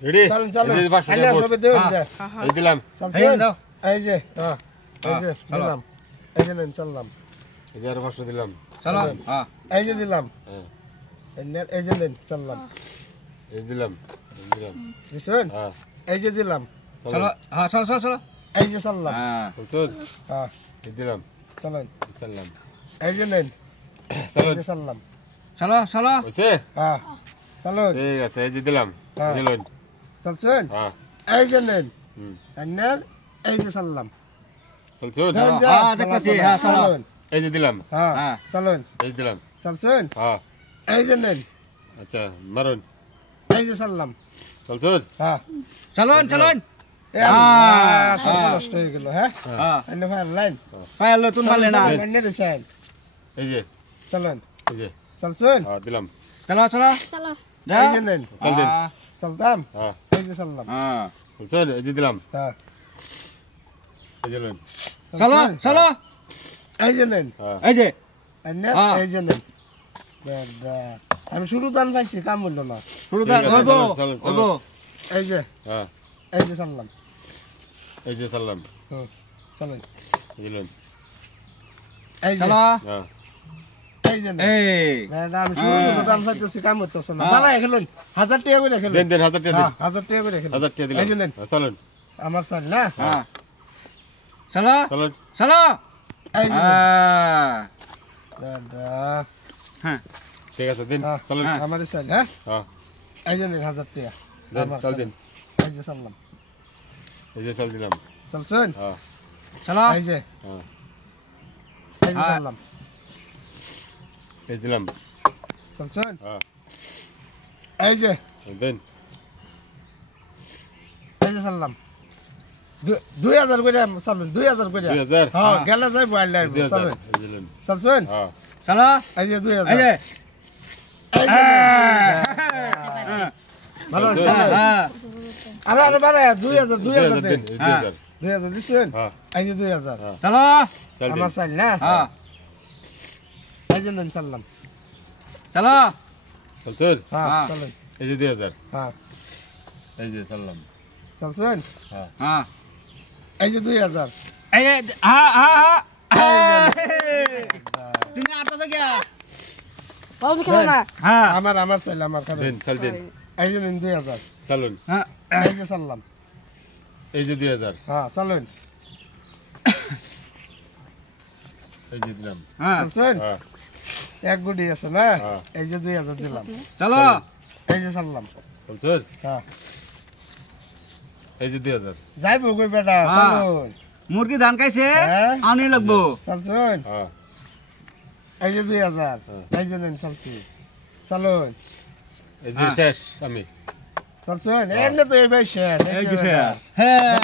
Ready চলুন চলুন এই যে 500 আল্লাহ টাকা সবে দেন এই দিলাম চলছেন এই যে এই যে দিলাম এই যে নেন চললাম এই যে আরো 500 দিলাম চলো হ্যাঁ এই যে দিলাম হ্যাঁ এই যে নেন চললাম এই দিলাম দিছেন হ্যাঁ এই যে দিলাম চলো হ্যাঁ চলো চলো চলো এই যে চললাম হ্যাঁ চল হ্যাঁ এই দিলাম চলেন সালাম এই যে নেন এই চলো যে চললাম চলো চলো হইছে হ্যাঁ চলুন ঠিক আছে এই যে দিলাম হ্যাঁ। দিলেন চলছেন হ্যাঁ এই যে নেন হুম আন্নার এই যে চললাম চলছুন দেন যা, হ্যাঁ, দেখতেছি, হ্যাঁ, চলো। চলুন এই যে দিলাম হ্যাঁ হ্যাঁ। চলুন এই দিলাম চলছেন হ্যাঁ এই যে নেন আচ্ছা মারুন এই যে চললাম চলছুন হ্যাঁ চলুন চলুন এ আল্লাহ, সব নষ্ট হয়ে গেল হ্যাঁ হ্যাঁ আন্না ভাই লাইন পাইলো তুমি পারলে না আন্নার রিসাইল এই যে চলুন এই যে চলছেন হ্যাঁ দিলাম চলো চলো চলো এই যে নেন চল দিন চলতাম হ্যাঁ এই যে চললাম হ্যাঁ চলছুন এই যে দিলাম হ্যাঁ এই যে দিলেন চলো চলছেন? চলো এই যে নেন হ্যাঁ এই যে আন্নার হ্যাঁ। এই যে নেন দাদা আমি শুরু দান পাইছি কাম হইল না শুরু কর ঠিক আছে, হইব চলো, চলো, হইব এই যে হ্যাঁ এই যে চললাম এই যে সালাম হুম চলেন এই দিলেন এই যে চলো হ্যাঁ এই যে নেন এই দাদা আমি শুরু দান পাইতেছি কাম হইতেছে না বালা খেলেন 1000 টাকা করে খেলেন দেন দেন 1000 টাকা দিন 1000 টাকা করে খেলেন 1000 টাকা দিলাম এই যে নেন হ্যাঁ, চলুন আমার চাল না হ্যাঁ চলো চলুন চলো এই যে নেন। হ্যাঁ দাদা হ্যাঁ ঠিক আছে দিন হ্যাঁ, চলুন আমার চাল হ্যাঁ হ্যাঁ এই যে নেন 1000 টাকা দেন আমার চল চাল। দিন এই যে চললাম এই যে চল দিলাম চলছেন হ্যাঁ চলো এই যে হ্যাঁ এই যে হ্যাঁ। চললাম এই দিলাম চলছেন হ্যাঁ এই যে দেন এই যে চললাম 2000 করে চলুন 2000 করে 2000 হ্যাঁ গেলে যাই বয়াল লাগবে 2000 চলুন এই দিলেন চলছেন হ্যাঁ চলো এই যে 2000 এই যে এই যে নেন। হ্যাঁ ভালো চলছেন? চলুন হ্যাঁ আরে আরে বারে 2000 2000 দিন দেন এই হ্যাঁ। 2000 2000 দিছেন হ্যাঁ এই যে 2000 হ্যাঁ চলো চল দিন আমার চাল না হ্যাঁ এই যে নেন চললাম চলো চলছুন হ্যাঁ হ্যাঁ। চলুন এই যে 2000 হ্যাঁ এই যে চললাম চলছেন হ্যাঁ হ্যাঁ এই যে 2000 এই যে হ্যাঁ হ্যাঁ এই তুমি আটো তো গিয়া বল খেলো না হ্যাঁ আমার চাল আমার কারণ দিন চল দিন এই যে নেন 2000 চলুন হ্যাঁ এই যে চললাম এই যে 2000 হ্যাঁ চলুন এই যে দিলাম হ্যাঁ চলছেন হ্যাঁ এক গুটি আছে না হ্যাঁ। এই যে 2000 দিলাম চলো এই যে চললাম চলছুন হ্যাঁ এই যে 2000 যাইব কই বেটা হ্যাঁ। চলুন মুরগি ধান খাইছে হ্যাঁ। আনি লাগবো চলছেন হ্যাঁ এই যে 2000 হ্যাঁ। এই যে নেন চলছি চলুন এই যে শেষ আমি চলছেন এমনি তো এই বেশ শেষ এই যে হ্যাঁ